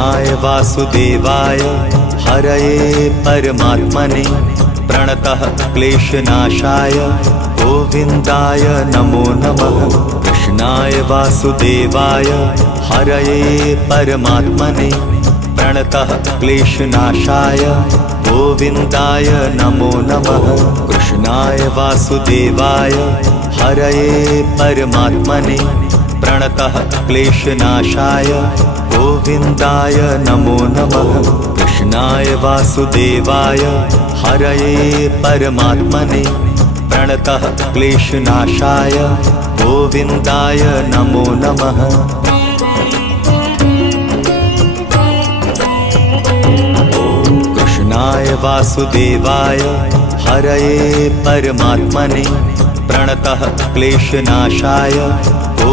कृष्णाय वासुदेवाय हरये परमात्मने प्रणतः क्लेशनाशाय गोविन्दाय नमो नमः। कृष्णाय वासुदेवाय हरये परमात्मने प्रणतः क्लेशनाशाय गोविन्दाय नमो नमः। कृष्णाय वासुदेवाय हरये परमात्मने प्रणतः क्लेशनाशाय गोविन्दाय नमो नमः। कृष्णाय वासुदेवाय हरये परमात्मने प्रणतः क्लेशनाशाय गोविन्दाय नमो नमः। कृष्णाय वासुदेवाय हरये परमात्मने प्रणतः क्लेशनाशाय